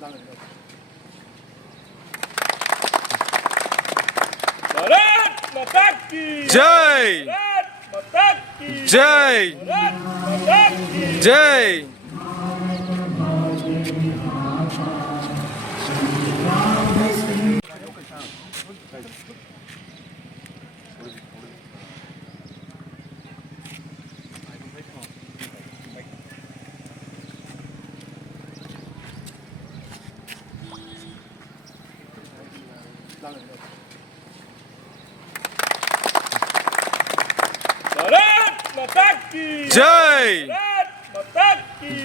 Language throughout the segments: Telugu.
జై జై జై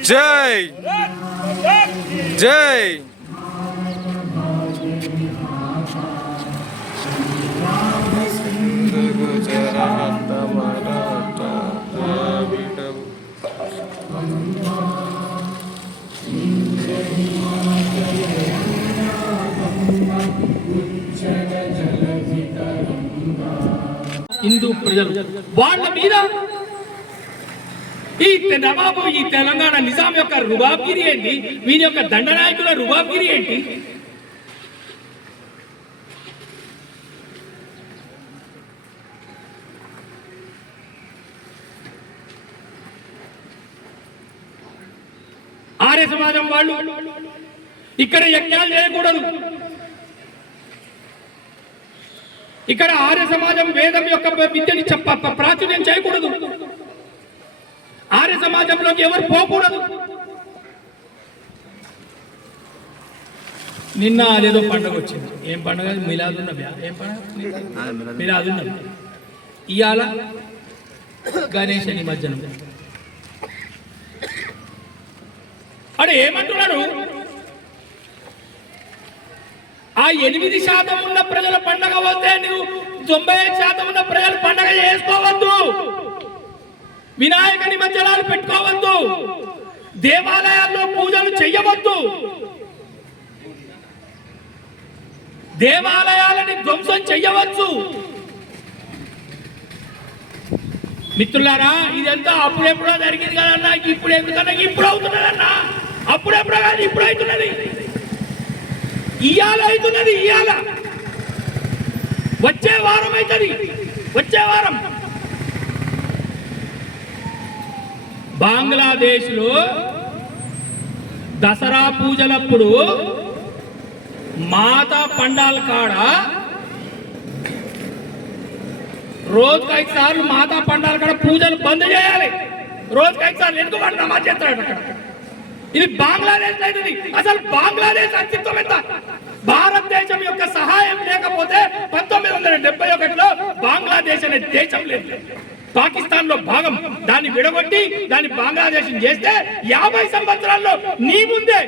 జై జై జై హిందూ ప్రజలు వాళ్ళ మీద ఈ నవాబు ఈ తెలంగాణ నిజాం యొక్క రుబాబ్గిరి ఏంటి, వీరి యొక్క దండనాయకుల రుబాబ్గిరి ఏంటి? ఆర్య సమాజం వాళ్ళు ఇక్కడ యజ్ఞాలు చేయకూడదు, ఇక్కడ ఆర్య సమాజం వేదం యొక్క విద్యని ప్రాచుర్యం చేయకూడదు, ఆర్య సమాజంలోకి ఎవరు పోకూడదు. నిన్న అదేదో పండుగ వచ్చింది, ఏం పండుగ? మిలాదున్నబి. ఏం పండుగ? మిలాదున్నబి. ఇవాళ గణేష్ నిమజ్జనం. అడే ఏమంటున్నాడు? ఆ 8% ఉన్న ప్రజల పండగ వస్తే నువ్వు 95% ఉన్న ప్రజల పండగ చేసుకోవద్దు, వినాయక నిమజ్జనాలు పెట్టుకోవద్దు, దేవాలయాల్లో పూజలు చెయ్యవద్దు, దేవాలయాలని ధ్వంసం చెయ్యవచ్చు. మిత్రులారా, ఇదంతా అప్పుడెప్పుడో జరిగింది కదన్నా, ఇప్పుడు ఎందుకన్నా ఇప్పుడు అవుతున్నదన్నా, అప్పుడెప్పుడో కానీ ఇప్పుడు అవుతున్నది, ఇవాళ అవుతున్నది, ఇవాళ వచ్చే వారం అవుతుంది, వచ్చే వారం. బంగ్లాదేశ్ లో దసరా పూజలప్పుడు మాతా పండాల కాడ రోజుకి 5 సార్లు మాతా పండాల కాడ పూజలు బంద్ చేయాలి. రోజుకి 5 సార్లు ఎందుకు వాడు నమాజ్ చేస్తాడు అక్కడ. ఇది బంగ్లాదేశ్ అవుతుంది. అసలు బంగ్లాదేశ్ అస్తిత్వం ఎంత? భారతదేశం యొక్క సహాయం లేకపోతే 1971లో బంగ్లాదేశ్ అనే దేశం లేదు. పాకిస్తాన్ లో భాగం, దాన్ని విడగొట్టి దాన్ని బంగ్లాదేశ్ చేస్తే 50 సంవత్సరాల్లో నీ ముందే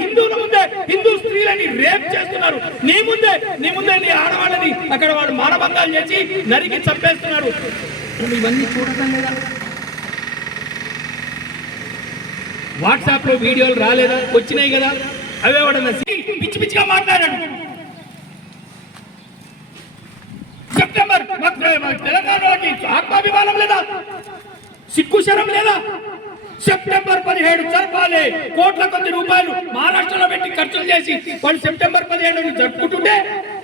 హిందువుల ముందే హిందూ స్త్రీలని రేప్ చేస్తున్నారు, నీ ముందే నీ ఆడవాళ్ళని అక్కడ వాడు మానభంగాలు చేసి నరికి చంపేస్తున్నారు. ఇవన్నీ చూడటం లేదా? వాట్సాప్ లో వీడియోలు రాలేదా? వచ్చినాయి కదా, అవే వాడన్నా పిచ్చి పిచ్చిగా మాట్లాడాడు. సెప్టెంబర్ తెలంగాణలోకి ఆత్మాభిమానం లేదా? సిగ్గుశరం లేదా? సెప్టెంబర్ 17 జరపాలి. కోట్ల కొద్ది రూపాయలు మహారాష్ట్రలో పెట్టి ఖర్చులు చేసి వాళ్ళు సెప్టెంబర్ 17 జరుపుకుంటుంటే,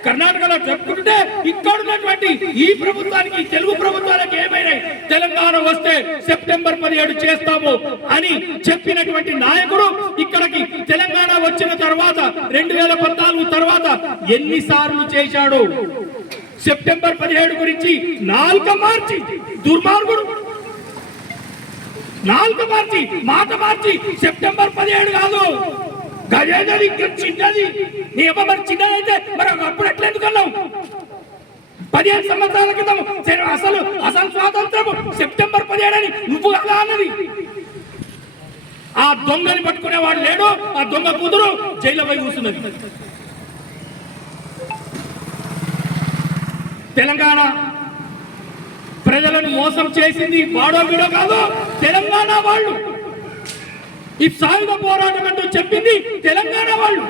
కర్ణాటకలో జరుపుకుంటుంటే, ఇక్కడ ఉన్నటువంటి ఈ ప్రభుత్వానికి, తెలుగు ప్రభుత్వాలకు ఏమైనాయి? తెలంగాణ వస్తే సెప్టెంబర్ 17 చేస్తాము అని చెప్పినటువంటి నాయకుడు ఇక్కడికి తెలంగాణ వచ్చిన తర్వాత 2014 తర్వాత ఎన్నిసార్లు చేశాడు? సెప్టెంబర్ 17 గురించి నాలుక మార్చి, దుర్మార్గుడు నాలుక మార్చి, మాట మార్చి, సెప్టెంబర్ 17 కాదు గజేంద్ర ఇంకా చిన్నది. నీ మరి చిన్నదైతే మరి అప్పుడు ఎట్లా ఎందుకన్నావు? 15 సంవత్సరాల క్రితం అసలు స్వాతంత్రం సెప్టెంబర్ 17 అని నువ్వు కదా అన్నది. ఆ దొంగని పట్టుకునేవాడు లేడు, ఆ దొంగ కూతురు జైల్లో పోయి కూర్చున్నది. తెలంగాణ ప్రజలను మోసం చేసింది వాడో వీడో కాదు, తెలంగాణ వాళ్ళు. ఈ సాయుధ పోరాటం అంటూ చెప్పింది తెలంగాణ వాళ్ళు.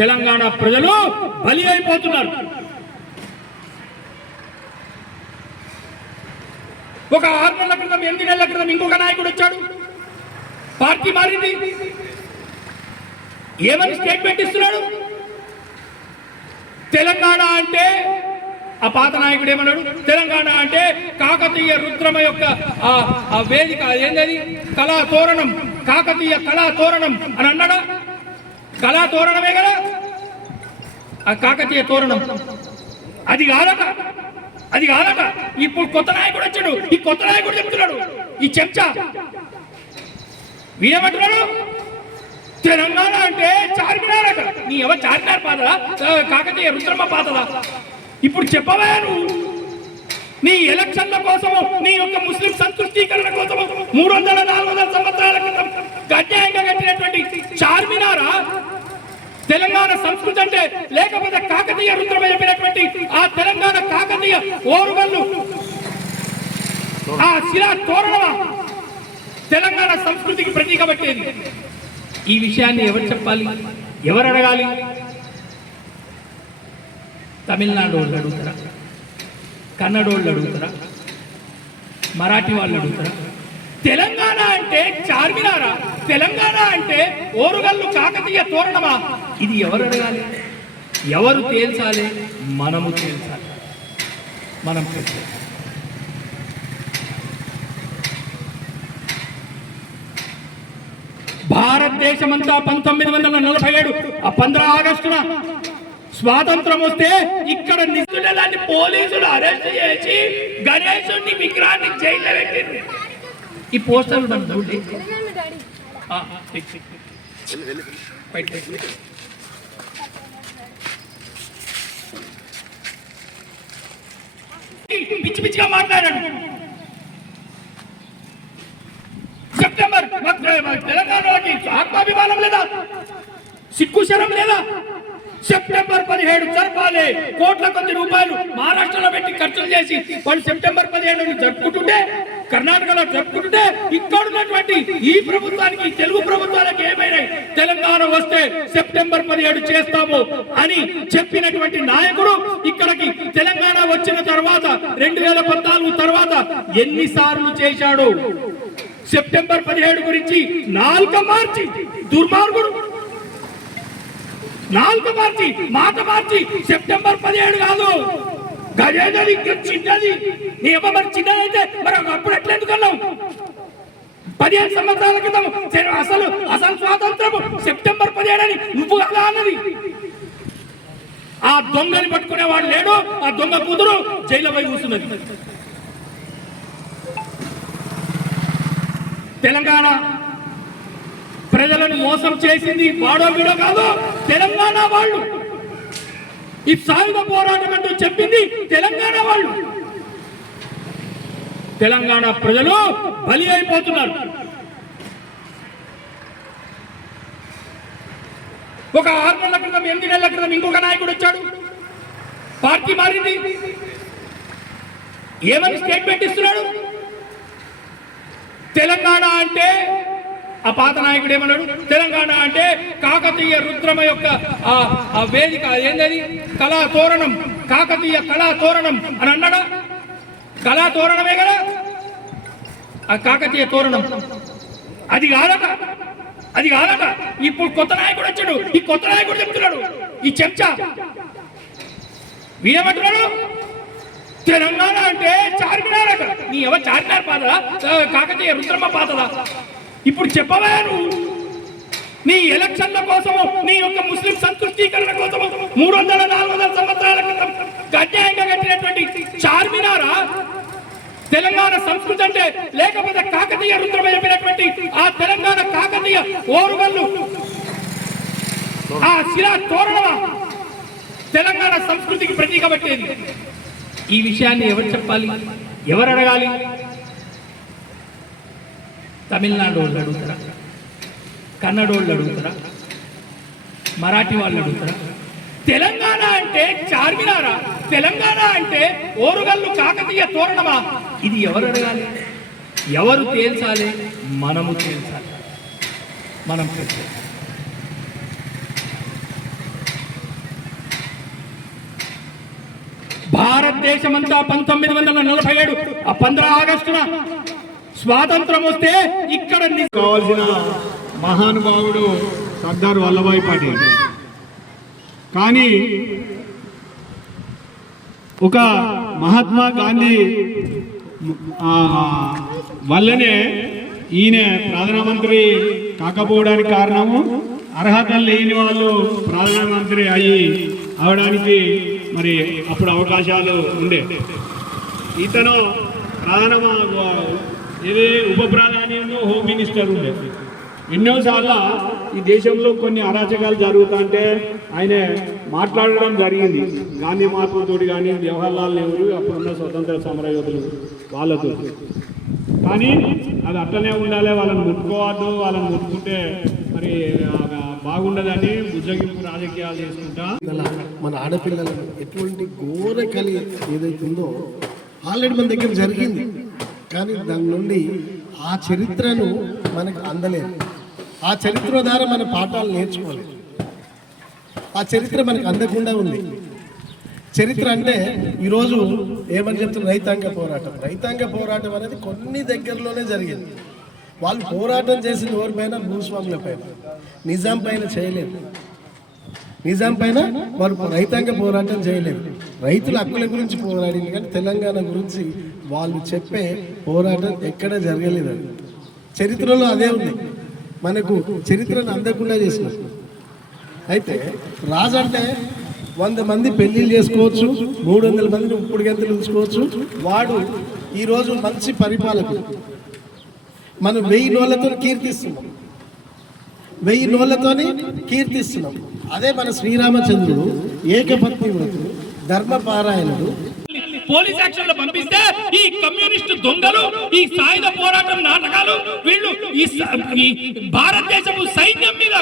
తెలంగాణ ప్రజలు బలి అయిపోతున్నారు. ఒక 6 నెలల క్రితం, 8 నెలల క్రితం ఇంకొక నాయకుడు వచ్చాడు. పార్టీ మారింది, ఏమని స్టేట్మెంట్ ఇస్తున్నాడు? తెలంగాణ అంటే ఆ పాత నాయకుడు ఏమన్నాడు? తెలంగాణ అంటే కాకతీయ రుద్రమ యొక్క ఆ వేదిక ఏంటది? కళా తోరణం, కాకతీయ కళా తోరణం అని అన్నాడా? కళా తోరణమే కదా ఆ కాకతీయ తోరణం. అది కాదట, అది కాదట. ఇప్పుడు కొత్త నాయకుడు వచ్చాడు, ఈ కొత్త నాయకుడు చెప్తున్నాడు, ఈ చెంచా వీడేమంటున్నాడు? తెలంగాణ అంటే చార్మినార్ అట. నీ ఎవరు చార్మినార్ పాతదా, కాకతీయ రుద్రమ్మ పాతదా? ఇప్పుడు చెప్పవా నువ్వు? నీ ఎలక్షన్ల కోసము, నీ యొక్క ముస్లిం సంతుష్టీకరణ కోసము 300-400 సంవత్సరాల క్రితం అన్యాయంగా కట్టినటువంటి చార్మినారా తెలంగాణ సంస్కృతి అంటే? లేకపోతే కాకతీయ రుద్రమ చెప్పినటువంటి ఆ తెలంగాణ కాకతీయ ఓరుగల్లు ఆ శిలా తోరణమా తెలంగాణ సంస్కృతికి ప్రతీక పట్టేది? ఈ విషయాన్ని ఎవరు చెప్పాలి, ఎవరు అడగాలి? తమిళనాడు వాళ్ళు అడుగుతారా, కన్నడ వాళ్ళు అడుగుతారా, మరాఠీ వాళ్ళు అడుగుతారా? తెలంగాణ అంటే చార్మినారా, తెలంగాణ అంటే ఓరుగల్లు కాకతీయ తోరణమా? ఇది ఎవరు అడగాలి, ఎవరు తేల్చాలి? మనము తేల్చాలి, మనం తేల్చాలి. భారతదేశమంతా 1947 15 ఆగస్టున స్వాతంత్రం వస్తే ఇక్కడ నిధులని పోలీసులు అరెస్ట్ చేసి గణేశుని విగ్రహాన్ని జైల్లో పెట్టింది. ఈ పోస్టర్లు మనం చూడండి. పిచ్చి పిచ్చిగా మాట్లాడాడు. సెప్టెంబర్ తెలంగాణకి ఆత్మాభిమానం లేదా, సిగ్గుశరం లేదా? సెప్టెంబర్ 17 జరపాలి. కోట్ల కొద్ది రూపాయలు మహారాష్ట్రలో పెట్టి ఖర్చులు చేసి వాళ్ళు సెప్టెంబర్ 17 జరుపుకుంటుంటే, కర్ణాటకలో జరుపుకుంటుంటే, ఇక్కడ ఉన్నటువంటి ఈ ప్రభుత్వానికి, తెలుగు ప్రభుత్వానికి ఏమైనాయి? తెలంగాణ వస్తే సెప్టెంబర్ 17 చేస్తాము అని చెప్పినటువంటి నాయకుడు ఇక్కడికి తెలంగాణ వచ్చిన తర్వాత 2014 తర్వాత ఎన్నిసార్లు చేశాడు? సెప్టెంబర్ 17 గురించి నాలుక మార్చి, దుర్మార్గుడు నాలుక మార్చి, మాట మార్చి సెప్టెంబర్ 17 కాదు గజేంద్ర ఇంకా చిన్నది. నీ అమ్మ మరి చిన్నదైతే మరి అప్పుడు ఎట్లా ఎందుకన్నావు? 15 సంవత్సరాల క్రితం అసలు స్వాతంత్రం సెప్టెంబర్ 17 అని నువ్వు కదా అన్నది. ఆ దొంగని పట్టుకునేవాడు లేడు, ఆ దొంగ కూతురు జైలు పోయి కూర్చున్నది. తెలంగాణ ప్రజలను మోసం చేసింది వాడో వీడో కాదు, తెలంగాణ వాళ్ళు. ఈ సాయుధ పోరాటం అంటూ చెప్పింది తెలంగాణ వాళ్ళు. తెలంగాణ ప్రజలు బలి అయిపోతున్నారు. ఒక 6 నెలల క్రితం, 8 నెలల క్రితం ఇంకొక నాయకుడు వచ్చాడు, పార్టీ మారింది, ఏమని స్టేట్మెంట్ ఇస్తున్నాడు? తెలంగాణ అంటే ఆ పాత నాయకుడు ఏమన్నాడు? తెలంగాణ అంటే కాకతీయ రుద్రమ యొక్క ఆ వేదిక ఏంటది? కళా తోరణం, కాకతీయ కళా తోరణం అని అన్నాడా? కళా తోరణమే కదా ఆ కాకతీయ తోరణం. అది కాదట, అది కాదట. ఇప్పుడు కొత్త నాయకుడు వచ్చాడు, ఈ కొత్త నాయకుడు చెప్తున్నాడు, ఈ చెంచా వీడేమంటున్నాడు? తెలంగాణ అంటే చార్మినార్ అట. నీ ఎవరు చార్మినార్ పాతదా, కాకతీయ రుద్రమ్మ పాతదా? ఇప్పుడు చెప్పవా నువ్వు? నీ ఎలక్షన్ల కోసము, నీ యొక్క ముస్లిం సంతుష్టీకరణ కోసము 300-400 సంవత్సరాల క్రితం అన్యాయంగా కట్టినటువంటి చార్మినారా తెలంగాణ సంస్కృతి అంటే? లేకపోతే కాకతీయ రుద్రమ చెప్పినటువంటి ఆ తెలంగాణ కాకతీయ ఓరుగల్లు ఆ శిలా తోరణమా తెలంగాణ సంస్కృతికి ప్రతీక పట్టేది? ఈ విషయాన్ని ఎవరు చెప్పాలి, ఎవరు అడగాలి? తమిళనాడు వాళ్ళు అడుగుతారా, కన్నడ వాళ్ళు అడుగుతారా, మరాఠీ వాళ్ళు అడుగుతారా? తెలంగాణ అంటే చార్మినారా, తెలంగాణ అంటే ఓరుగల్లు కాకతీయ తోరణమా? ఇది ఎవరు అడగాలి, ఎవరు తేల్చాలి? మనము తేల్చాలి, మనం తేల్చాలి. భారతదేశమంతా 1947 15 ఆగస్టున స్వాతంత్రం వస్తే ఇక్కడ కావాల్సిన మహానుభావుడు సర్దార్ వల్లభాయ్ పటేల్. కానీ ఒక మహాత్మా గాంధీ వల్లనే ఈయన ప్రధానమంత్రి కాకపోవడానికి కారణము అర్హత లేని వాళ్ళు ప్రధానమంత్రి అవడానికి మరి అప్పుడు అవకాశాలు ఉండే. ఇతను ఇది ఉప ప్రధాని హోమ్ మినిస్టర్ ఉండే. ఎన్నోసార్లు ఈ దేశంలో కొన్ని అరాచకాలు జరుగుతుంటే ఆయన మాట్లాడడం జరిగింది గాంధీ మహాత్ములతోటి కానీ జవహర్లాల్ నెహ్రూ అప్పుడున్న స్వతంత్ర సమరయోధులు వాళ్ళతో. కానీ అది అట్లనే ఉండాలి, వాళ్ళని ముట్టుకోవద్దు, వాళ్ళని ముట్టుకుంటే మరి బాగుండదని ఉద్యోగింపు రాజకీయాలు చేసుకుంటా మన ఆడపిల్లలకు ఎటువంటి ఘోర కలి ఏదైతుందో ఆల్రెడీ మన దగ్గర జరిగింది. కానీ దాని నుండి ఆ చరిత్రను మనకు అందలేదు. ఆ చరిత్ర ద్వారా మన పాఠాలు నేర్చుకోలేదు. ఆ చరిత్ర మనకు అందకుండా ఉంది. చరిత్ర అంటే ఈరోజు ఏమని చెప్తున్నారు, రైతాంగ పోరాటం. రైతాంగ పోరాటం అనేది కొన్ని దగ్గరలోనే జరిగింది. వాళ్ళు పోరాటం చేసిన ఎవరిపైన, భూస్వాముల పైన, నిజాం పైన చేయలేదు. నిజాం పైన వాళ్ళు రైతాంగ పోరాటం చేయలేదు. రైతుల హక్కుల గురించి పోరాడింది, కానీ తెలంగాణ గురించి వాళ్ళు చెప్పే పోరాటం ఎక్కడ జరగలేదు. చరిత్రలో అదే ఉంది. మనకు చరిత్రను అందకుండా చేసినారు. అయితే రాజు అంటే 100 మంది పెళ్ళిళ్ళు చేసుకోవచ్చు, 300 మందిని ఉప్పుడు గంతలు ఉంచుకోవచ్చు. వాడు ఈరోజు మంచి పరిపాలకుడు. మనం 1000 నోళ్లతో కీర్తిస్తున్నాం, 1000 నోళ్లతోని కీర్తిస్తున్నాం. అదే మన శ్రీరామచంద్రుడు ఏకపత్ని వ్రతుడు, ధర్మపారాయణుడు. పోలీస్ యాక్షన్ లో పంపిస్తే ఈ కమ్యూనిస్టు దొంగలు, ఈ సాయుధ పోరాటం నాటకాలు, వీళ్ళు ఈ భారతదేశపు సైన్యం మీద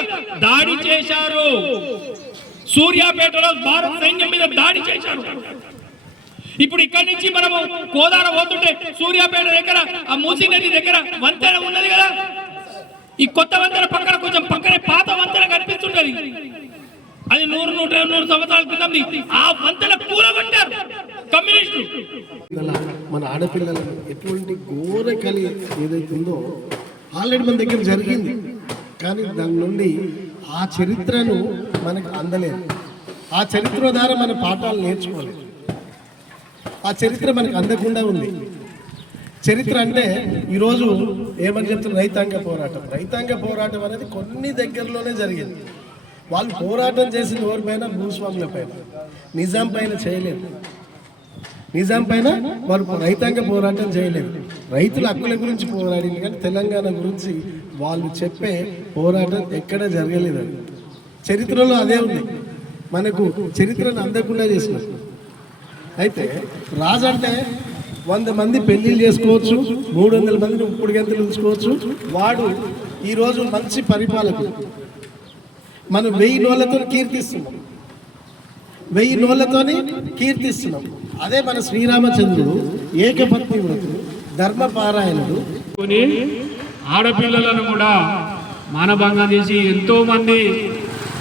దాడి చేశారు. సూర్యాపేటలో భారత సైన్యం మీద దాడి చేశారు. ఇప్పుడు ఇక్కడి నుంచి మనము కోదాడ పోతుంటే సూర్యాపేట దగ్గర ఆ మూసీ నది దగ్గర వంతెన ఉన్నది కదా, ఈ కొత్త వంతెన పక్కన కొంచెం పక్కనే పాత వంతెన కనిపిస్తుంటది. అది 100-120 సంవత్సరాల క్రితం. ఆ వంతెన కూలగొట్టారు కమ్యూనిస్టులు. మన ఆడపిల్లలకు ఎటువంటి ఘోర కలి ఏదైతుందో ఆల్రెడీ మన దగ్గర జరిగింది. కానీ దాని నుండి ఆ చరిత్రను మనకు అందలేదు. ఆ చరిత్ర ద్వారా మన పాఠాలు నేర్చుకోలేదు. ఆ చరిత్ర మనకు అందకుండా ఉంది. చరిత్ర అంటే ఈరోజు ఏమని చెప్తున్నారు, రైతాంగ పోరాటం. రైతాంగ పోరాటం అనేది కొన్ని దగ్గరలోనే జరిగింది. వాళ్ళు పోరాటం చేసిన ఎవరిపైన, భూస్వాముల పైన, నిజాం పైన చేయలేదు. నిజాం పైన వాళ్ళు రైతాంగ పోరాటం చేయలేదు. రైతుల హక్కుల గురించి పోరాడింది, కానీ తెలంగాణ గురించి వాళ్ళు చెప్పే పోరాటం ఎక్కడ జరగలేదు. చరిత్రలో అదే ఉంది. మనకు చరిత్రను అందకుండా చేసినారు. అయితే రాజు అంటే 100 మంది పెళ్ళిళ్ళు చేసుకోవచ్చు, 300 మందిని ఉప్పుడు గంతలు ఉంచుకోవచ్చు. వాడు ఈరోజు మంచి పరిపాలకుడు. మనం 1000 నోళ్లతో కీర్తిస్తున్నాం, 1000 నోళ్లతోని కీర్తిస్తున్నాం. అదే మన శ్రీరామచంద్రుడు ఏకపత్ని వ్రతుడు, ధర్మపారాయణుడు. ఆడపిల్లలను కూడా మానభంగం చేసి ఎంతో మంది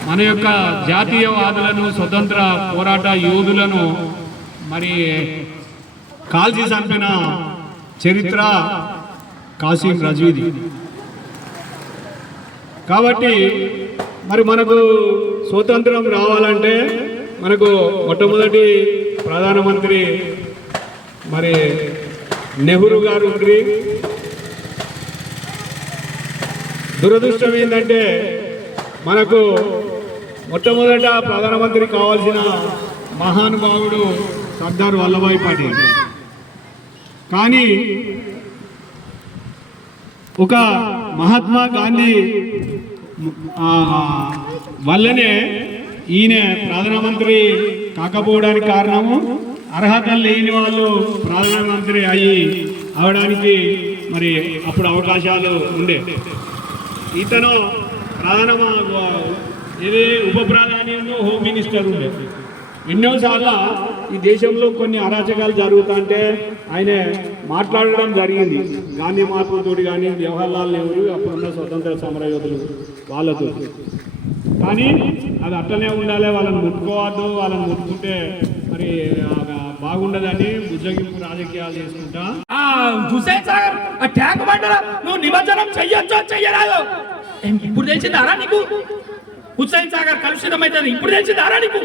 మన యొక్క జాతీయవాదులను, స్వతంత్ర పోరాట యోధులను మరి కాల్చి చంపిన చరిత్ర కాసిం రజీది. కాబట్టి మరి మనకు స్వతంత్రం రావాలంటే మనకు మొట్టమొదటి ప్రధానమంత్రి మరి నెహ్రూ గారు. దురదృష్టం ఏంటంటే మనకు మొట్టమొదట ప్రధానమంత్రి కావాల్సిన మహానుభావుడు సర్దార్ వల్లభాయ్ పటేల్. కానీ ఒక మహాత్మా గాంధీ వల్లనే ఈయన ప్రధానమంత్రి కాకపోవడానికి కారణము అర్హత లేని వాళ్ళు ప్రధానమంత్రి అవడానికి మరి అప్పుడు అవకాశాలు ఉండే. ఇతను ఇది ఉప ప్రధాని హోమ్ మినిస్టర్ ఉండే. ఎన్నోసార్లు ఈ దేశంలో కొన్ని అరాచకాలు జరుగుతుంటే ఆయన మాట్లాడడం జరిగింది గాంధీ మహాత్ములతోటి కానీ జవహర్లాల్ నెహ్రూ అప్పుడున్న స్వతంత్ర సమరయోధులు వాళ్ళతో. కానీ అది అట్లనే ఉండాలి, వాళ్ళని ముట్టుకోవద్దు, వాళ్ళని ముట్టుకుంటే మరి బాగుండదని బుజ్జగింపు రాజకీయాలు చేసుకుంటా హుసేన్ సాగర్ ఆ ట్యాంక్ బండరా నువ్వు నిమజ్జనం చెయ్యొచ్చో చెయ్యరాదు ఇప్పుడు తెలిసిందారా నీకు? హుసేన్ సాగర్ కలుషితం అయితే ఇప్పుడు తెలిసిందారా నీకు?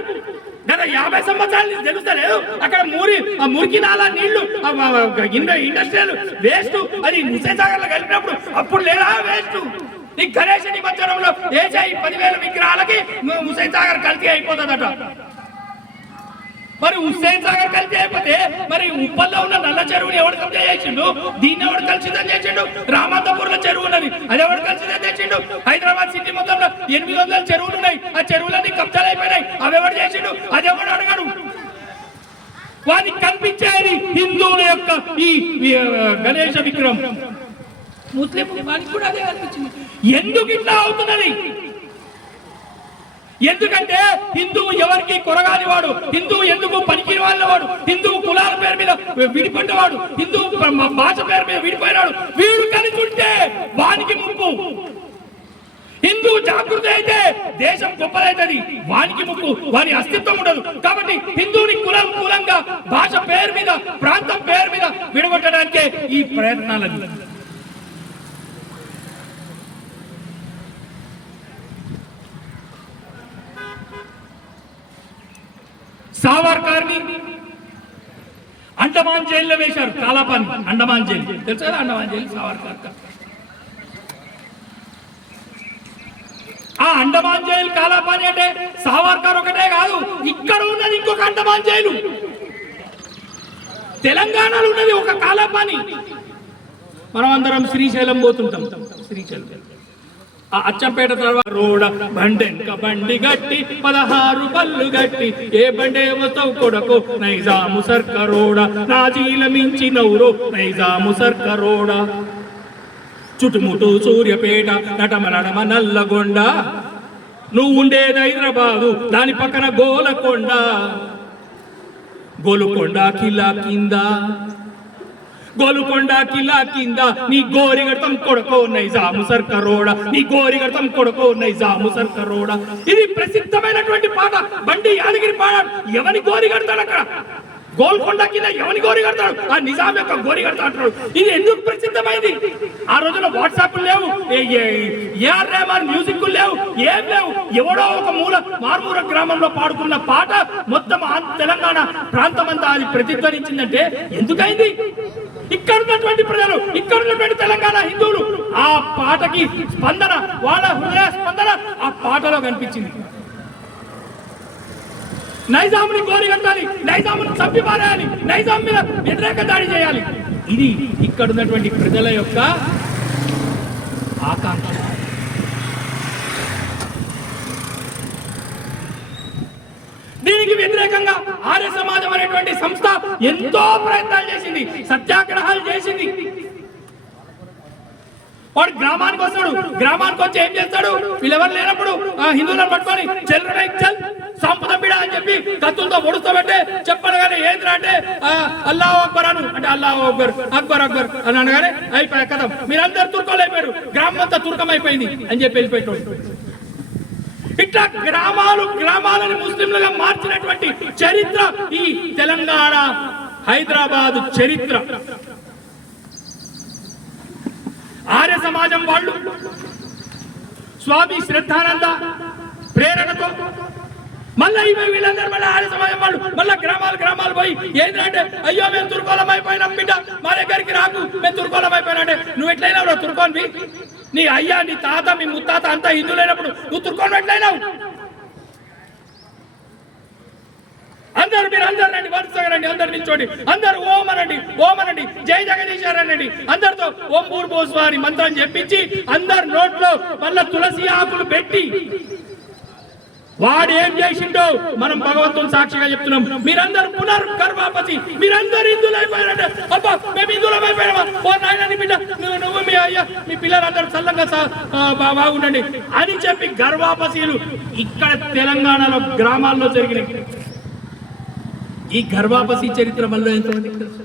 గత 50 సంవత్సరాలు నీకు తెలుస్తలేదు అక్కడ మురికి నాలా నీళ్లు ఇండస్ట్రియల్ వేస్ట్ అది హుసేన్ సాగర్ లో కలిపినప్పుడు అప్పుడు లేదా వేస్ట్ నీ గణేష నిమజ్జనంలో వేసే 10,000 విగ్రహాలకి హుసేన్ సాగర్ కల్తీ అయిపోతుందట. మరి హుస్సేన్ సాగర్ కలిసి అయిపోతే మరి ఉప్పల్లో ఉన్న నల్ల చెరువుని ఎవడు కబ్జా చేసిండు? దీన్ని ఎవడు కలిసిదని చేసిండు? రామంతపూర్లో చెరువు ఉన్నది, అది ఎవడు కలిసిదని చేసిండు? హైదరాబాద్ సిటీ మొత్తంలో 800 చెరువులు ఉన్నాయి, ఆ చెరువులన్నీ కబ్జాలు అయిపోయినాయి, అవి ఎవడు చేసిండు? అది ఎవడు అడగడు. వారికి కనిపించేది హిందువుల యొక్క ఈ గణేష విగ్రహం, ముస్లిం వారికి కూడా అదే కనిపించింది. ఎందుకు ఇట్లా అవుతున్నది? ఎందుకంటే హిందువు ఎవరికి కొరగాని వాడు, హిందువు ఎందుకు పనికిరి వాళ్ళవాడు, హిందువు కులాల పేరు మీద విడిపడ్డవాడు, హిందువు భాష పేరు మీద విడిపోయినాడు. వీడు కలిసి ఉంటే వానికి ముప్పు. హిందువు జాగృతి అయితే దేశం గొప్పదైతుంది, వానికి ముప్పు, వారి అస్తిత్వం ఉండదు. కాబట్టి హిందువుని కులంగా భాష పేరు మీద ప్రాంతం పేరు మీద విడగొట్టడానికే ఈ ప్రయత్నాలు. సావర్కర్ ని అండమాన్ జైల్లో వేశారు, కాలాపాని అండమాన్ జైలు తెలుసు కదా, అండమాన్ జైలు సావర్కర్. ఆ అండమాన్ జైలు కాలాపాని అంటే సావర్కర్ ఒకటే కాదు, ఇక్కడ ఉన్నది ఇంకొక అండమాన్ జైలు, తెలంగాణలో ఉన్నది ఒక కాలాపాని. మనం అందరం శ్రీశైలం పోతుంటాం, శ్రీశైలం అచ్చంపేట తర్వాత రోడ బండెంక బండి గట్టి 16 పళ్ళు గట్టి ఏ బండే వస్తావు కొడకు నైజాము సర్కరోడ నాజీల మించి నౌరో నైజాము సర్కరోడ చుట్టుముట్టు సూర్యపేట నటమ నడమ నల్లగొండ నువ్వు ఉండేది హైదరాబాదు దాని పక్కన గోలకొండ గోలుకొండ కిలా కింద గోలుకొండ కిలా కింద నీ గోరిగడతం కొడుకో నైజాము సర్కరోడ నీ గోరిగడతం కొడుకో నైజాము సర్కరోడ. ఇది ప్రసిద్ధమైనటువంటి పాట, బండి యాదగిరి పాట. ఎవని గోరి కడతాడు అక్కడ? గోల్కొండ కింద ఎవని గోరి కడతాడు? ఆ నిజాం యొక్క గోరి కడతా అంటాడు. ఇది ఎందుకు ప్రసిద్ధమైంది? ఆ రోజున వాట్సాప్ లేవు, ఏఆర్ రెహమాన్ మ్యూజిక్ లేవు, ఏం లేవు. ఎవడో ఒక మారుమూల గ్రామంలో పాడుకున్న పాట మొత్తం తెలంగాణ ప్రాంతం అంతా అది ప్రతిధ్వనించిందంటే ఎందుకైంది? ఇక్కడ ఉన్నటువంటి ప్రజలు, ఇక్కడ ఉన్నటువంటి తెలంగాణ హిందువులు ఆ పాటకి స్పందన, వాళ్ళ హృదయ స్పందన ఆ పాటలో కనిపించింది. నైజాముని గోరి కట్టాలి, నైజాముని చంపి పారేయాలి, నైజాం మీద వ్యతిరేక దాడి చేయాలి. ఇది ఇక్కడ ఉన్నటువంటి ప్రజల యొక్క ఆకాంక్ష. దీనికి వ్యతిరేకంగా ఆర్య సమాజం అనేటువంటి సంస్థ ఎంతో ప్రయత్నాలు చేసింది, సత్యాగ్రహాలు చేసింది. వాడు గ్రామానికి వస్తాడు, గ్రామానికి వచ్చి ఏం చేస్తాడు? వీళ్ళెవరు లేనప్పుడు హిందువులను పట్టుకొని చల్ సంపద అని చెప్పి కత్తులతో పొడుస్తామంటే చెప్పను కానీ ఏంద్రా అంటే అల్లాహ్ అక్బర్ అను అంటే అల్లాహ్ అక్బర్ అక్బర్ అక్బర్ అని అనగానే అయిపోయా కదా, మీరందరూ తుర్కోలు అయిపోయారు, గ్రామం అంతా తుర్కం అయిపోయింది అని చెప్పి వెళ్ళిపోయాడు. ఇట్లా గ్రామాలను ముస్లింలుగా మార్చినటువంటి చరిత్ర ఈ తెలంగాణ హైదరాబాద్ చరిత్ర. ఆర్య సమాజం వాళ్ళు స్వామి శ్రద్ధానంద ప్రేరణతో మళ్ళీ వీళ్ళందరూ మళ్ళీ ఆర్య సమాజం వాళ్ళు మళ్ళీ గ్రామాలు పోయి ఏంటంటే అయ్యో మేము తుర్కోలం అయిపోయినాం బిడ్డ, మా దగ్గరికి రాకు, మేము తుర్కోలం అయిపోయినా. నువ్వు ఎట్లయినావు తుర్కోన్వి? నీ అయ్యా నీ తాత మీ ముత్తాత అంతా హిందువులైనప్పుడు నువ్వు తుర్కోన్ ఎట్లయినావు? అందరు మీరు అందరు రండి, వరుసగా రండి, అందరు నిల్చోండి, అందరు ఓం అనండి, జై జగదీశ్వర్ అనండి. అందరితో ఓం భూర్భువస్వాహ మంత్రం చెప్పించి అందరు నోట్లో మళ్ళా తులసి ఆకులు పెట్టి వాడు ఏం చేసిండో మనం భగవంతుని సాక్షిగా చెప్తున్నాం. మీరందరూ పునర్గర్భాపతి, మీరందరూ హిందువులు అయిపోయారంటే అబ్బా మేము హిందువులం అయిపోయామా, ఓ నాయన బిడ్డ నువ్వు మీ అయ్యా మీ పిల్లలందరూ చల్లంగా బాగుండండి అని చెప్పి గర్భాపసీలు ఇక్కడ తెలంగాణలో గ్రామాల్లో జరిగినాయి. ఈ గర్భాపసి చరిత్ర వల్ల ఎంతమందికి తెలుసు?